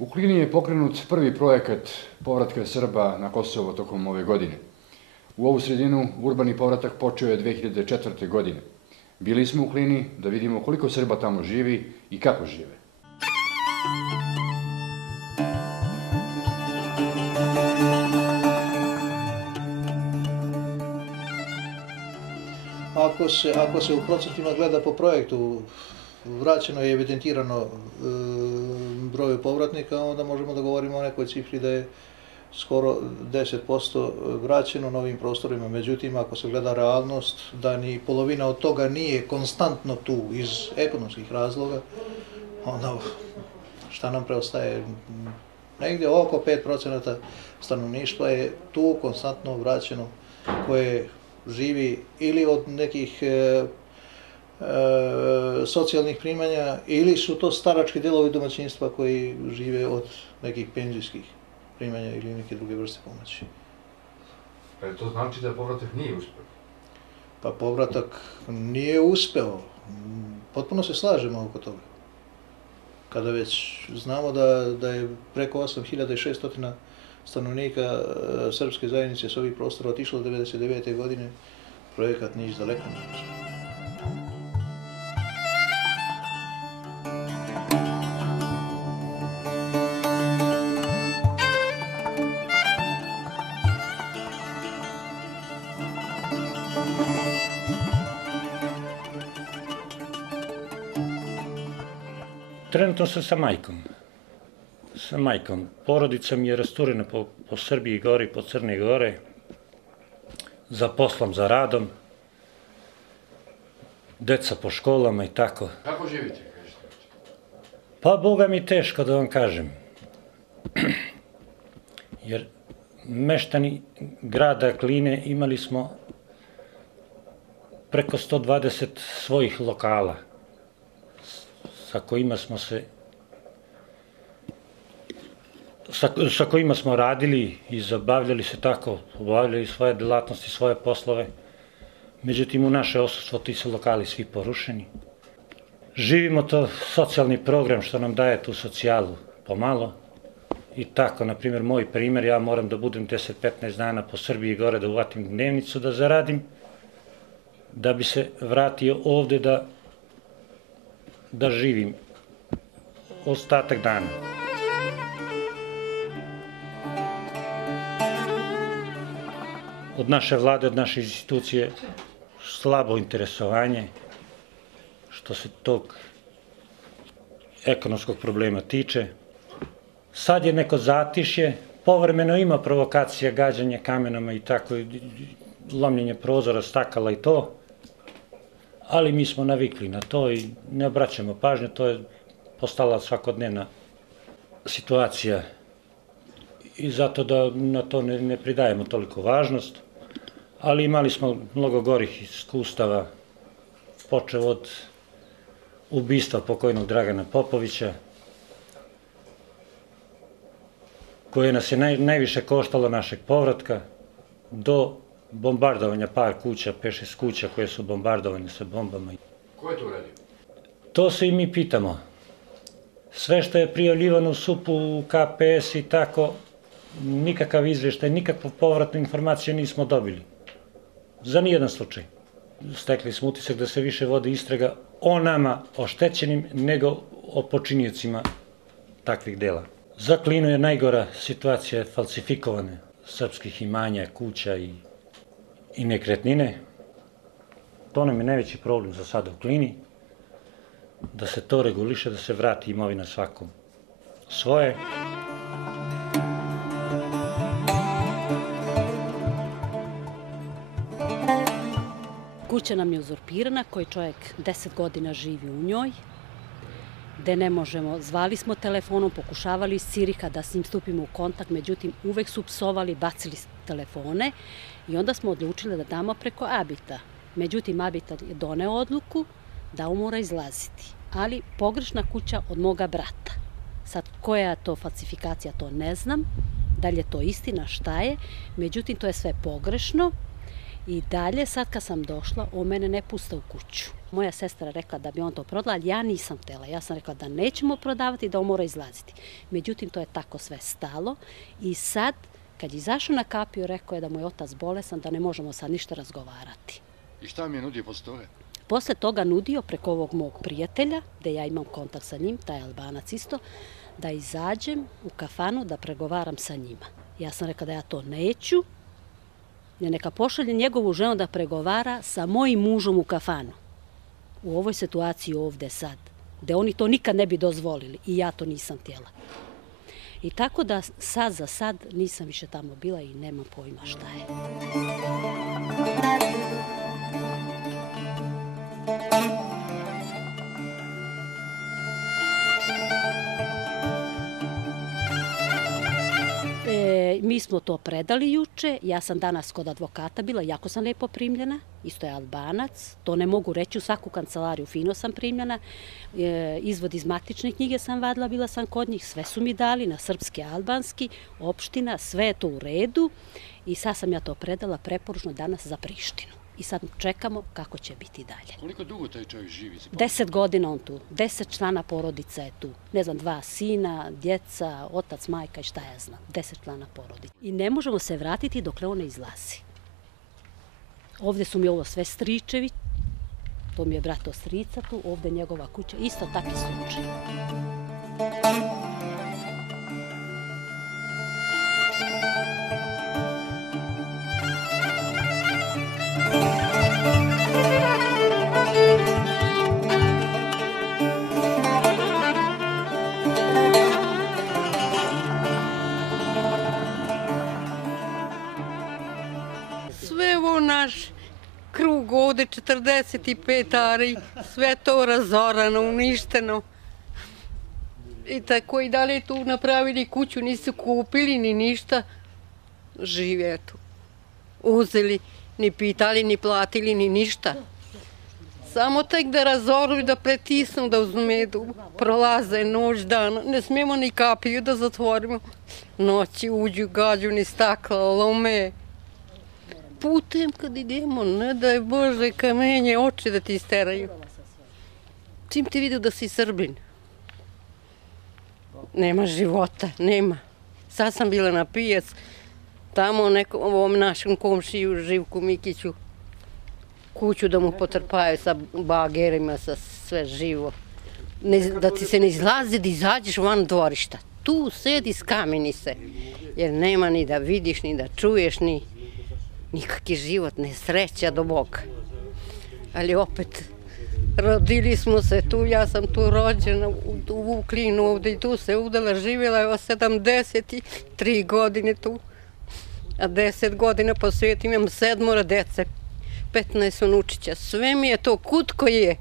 U Klini je pokrenut prvi projekat povratka Srba na Kosovo tokom ove godine. U ovu sredinu urbani povratak počeo je 2004. godine. Bili smo u Klini da vidimo koliko Srba tamo živi i kako žive. Ako se u procentima gleda po projektu, vraćeno je evidentirano broju povratnika, onda možemo da govorimo o nekoj cifri da je skoro 10% vraćeno novim prostorima. Međutim, ako se gleda realnost, da ni polovina od toga nije konstantno tu iz ekonomskih razloga, onda šta nam preostaje? Negdje oko 5% stanovništva je tu konstantno vraćeno, koje živi ili od nekih socijalnih primanja, ili su to starački delovi domaćinstva koji žive od nekih penzijskih primanja ili neke druge vrste pomoći. To znači da povratak nije uspeo? Pa povratak nije uspeo. Potpuno se slažemo oko toga. Kada već znamo da je preko 8600 stanovnika srpske zajednice s ovih prostora otišlo od 1999. godine, projekat nije izdaleka nije uspeo. Trenutno sam sa majkom. Porodica mi je rasturena po Srbiji gori, po Crne Gore, za poslom, za radom, deca po školama i tako. Kako živite? Pa, Boga mi teško da vam kažem. Jer meštani grada Kline imali smo preko 120 svojih lokala, sa kojima smo radili i zabavljali se tako, obavljali svoje delatnosti, svoje poslove. Međutim, u naše odsustvo ti su lokali svi porušeni. Živimo to socijalni program što nam daje tu socijalu pomalo. I tako, na primjer, moj primjer, ja moram da budem 10-15 dana po Srbiji gore da uvatim dnevnicu da zaradim, da bi se vratio ovde da živim ostatak dana. Od naše vlade, od naše institucije slabo interesovanje što se tog ekonomskog problema tiče. Sad je neko zatišje, povremeno ima provokacija, gađanje kamenama i tako, lomljenje prozora, stakala i to, ali mi smo navikli na to i ne obraćamo pažnju, to je postala svakodnevna situacija i zato da na to ne pridajemo toliko važnost, ali imali smo mnogo gorih iskustava, počev od ubistva pokojnog Dragana Popovića, koje nas je najviše koštalo našeg povratka, do bombardovanja par kuća, 5-6 kuća koje su bombardovane sa bombama. Ko je to uradio? To se i mi pitamo. Sve što je prijavljivano u SUP-u, u KPS i tako, nikakav izveštaj, nikakvu povratnu informaciju nismo dobili. Za nijedan slučaj. Stekli smo utisak da se više vodi istraga o nama oštećenim nego o počiniocima takvih dela. Za Klinu je najgora situacija falsifikovane srpskih imanja, kuća i nekretnine. To nam je najveći problem za sada u Klini, da se to reguliše, da se vrati imovina svakom svoje. Kuća nam je uzurpirana, koji čovjek 10 godina živi u njoj, gde ne možemo, zvali smo telefonom, pokušavali iz Ciriha da s njim stupimo u kontakt, međutim uvek su psovali, bacili telefone i onda smo odlučili da damo preko Abita. Međutim, Abitat je doneo odluku da on mora izlaziti, ali pogrešna kuća od moga brata. Sad, koja je to falsifikacija, to ne znam, da li je to istina, šta je, međutim to je sve pogrešno I dalje, sad kad sam došla, on mene ne pusta u kuću. Moja sestra rekla da bi on to prodala, ali ja nisam htjela. Ja sam rekla da nećemo prodavati, da on mora izlaziti. Međutim, to je tako sve stalo i sad, kad je izašao na kapiju, rekao je da mu je otac bolesan, da ne možemo sad ništa razgovarati. I šta vam je nudio posle toga? Posle toga nudio preko ovog mog prijatelja, gde ja imam kontakt sa njim, taj Albanac isto, da izađem u kafanu da pregovaram sa njima. Ja sam rekla da ja to neću, neka pošalje njegovu ženu da pregovara sa mojim mužom u kafanu. U ovoj situaciji ovde sad, gde oni to nikad ne bi dozvolili i ja to nisam htjela. I tako da sad za sad nisam više tamo bila i nemam pojma šta je. Mi smo to predali juče, ja sam danas kod advokata bila, jako sam lijepo primljena, isto je Albanac, to ne mogu reći, u svaku kancelariju fino sam primljena, izvod iz matične knjige sam vadila, bila sam kod njih, sve su mi dali na srpski, albanski, opština, sve je to u redu i sad sam ja to predala preporučno danas za Prištinu. I sad čekamo kako će biti dalje. Koliko dugo taj čovjek živi? 10 godina on tu, 10 člana porodica je tu. Ne znam, 2 sina, djeca, otac, majka i šta ja znam. 10 člana porodica. I ne možemo se vratiti dokle on ne izlazi. Ovdje su mi ovo sve stričevi, to mi je brato strica tu, ovdje njegova kuća, isto takvi slučaj. Sve ovo naš krug ovde, 45 ari, sve to razorano, uništeno. I tako i dalje tu napravili kuću, nisu kupili ni ništa. Žive tu. Uzeli, ni pitali, ni platili, ni ništa. Samo tek da razoruju, da pretisnu, da uzmedu. Prolaze noć, dan. Ne smijemo ni kapiju da zatvorimo. Noći uđu, gađu ni stakla, lome. Putem kad idemo, ne daj Bože, kamenje, oči da ti isteraju. Čim ti vidio da si Srbin, nema života, nema. Sad sam bila na pijac, tamo ovom našem komšiju Živku Mikiću, kuću da mu potrpaju sa bagerima, sa sve živo. Da ti se ne izlazi, da izađeš van dvorišta. Tu sedi, skameni se, jer nema ni da vidiš, ni da čuješ, ni nikakvi život, ne sreća do Boga. Ali opet, rodili smo se tu, ja sam tu rođena, u Vuklinu ovdje i tu se udala, živjela je 73 godine tu. A 10 godina po svijetu imam 7 dece, 15 unučića. Sve mi je to kutko je.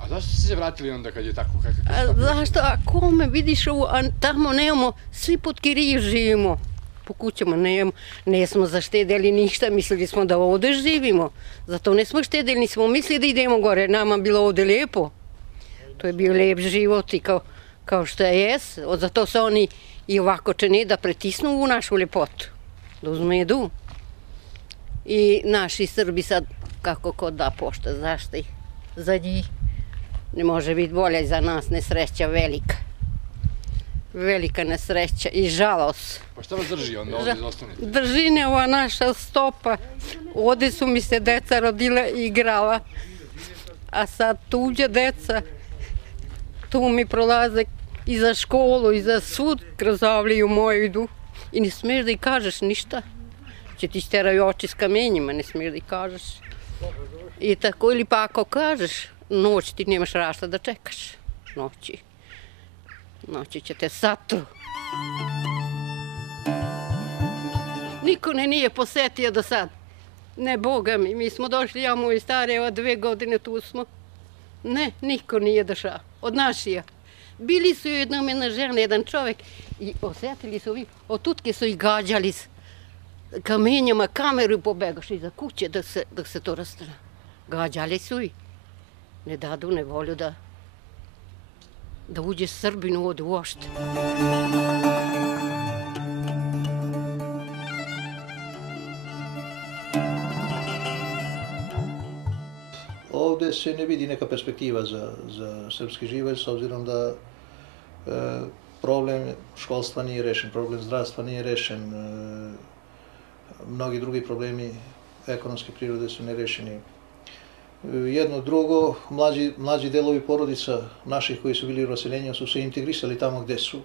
A zašto ste se vratili onda kad je tako? Zašto? A kome vidiš ovo, a tamo nemamo, svi pod kiriju živimo. Po kućama nesmo zaštedeli ništa, mislili smo da ovdje živimo. Zato nesmo štedeli, nismo mislili da idemo gore, nama bilo ovdje lijepo. To je bio lijep život i kao što je. Zato se oni i ovako čini da pretisnu u našu ljepotu, da uzmedu. I naši Srbi sad, kako ko da pošta, zašto i za njih. Ne može biti bolja i za nas nesreća velika. Velika nesreća i žalost. Pa šta vas drži onda ovdje da ostanete? Drži ne ova naša stopa. Ovdje su mi se deca rodila i igrala. A sad tuđa deca, tu mi prolaze i za školu i za sud kroz avliju moju idu. I ne smiješ da i kažeš ništa. Će ti steraju oči s kamenjima, ne smiješ da i kažeš. I tako ili pa ako kažeš, noć ti nemaš rašta da čekaš. Noći. Noći će te satru. Niko ne nije posetio do sad. Ne, Boga mi, mi smo došli, ja moji stari, evo 2 godine tu smo. Ne, niko nije došao, od našija. Bili su jednom jedna žena, jedan čovjek i osjetili su vi, od tutke su ih gađali s kamenjama, kameru i pobegaši iza kuće dok se to rastana. Gađali su ih. Ne dadu, ne volju da uđe Srbin ovdje uopšte. ovde se ne vidi neka perspektiva za srpski život, s obzirom da problem školstva nije rešen, problem zdravstva nije rešen, mnogi drugi problemi ekonomske prirode su nerešeni. Jedno drugo, mlađi delovi porodica naših koji su bili u raseljenju su se integrisali tamo gde su.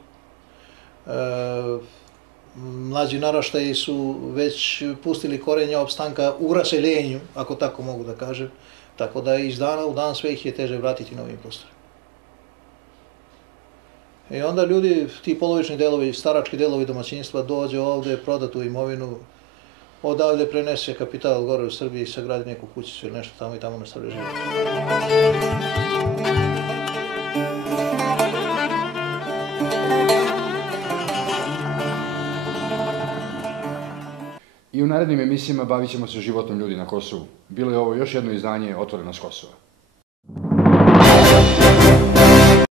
Mlađi naraštaji su već pustili korenja opstanka u raseljenju, ako tako mogu da kažem, tako da iz dana u dan sve ih je teže vratiti na ovim prostorima. I onda ljudi, ti polovični delovi, starački delovi domaćinstva dođe ovde, proda tu imovinu, odavde prenese kapital gore u Srbiji, sagradi neku kućicu ili nešto tamo i tamo nastavlja život. I u narednim emisijama bavit ćemo se životom ljudi na Kosovu. Bilo je ovo još jedno izdanje Otvorenost Kosova.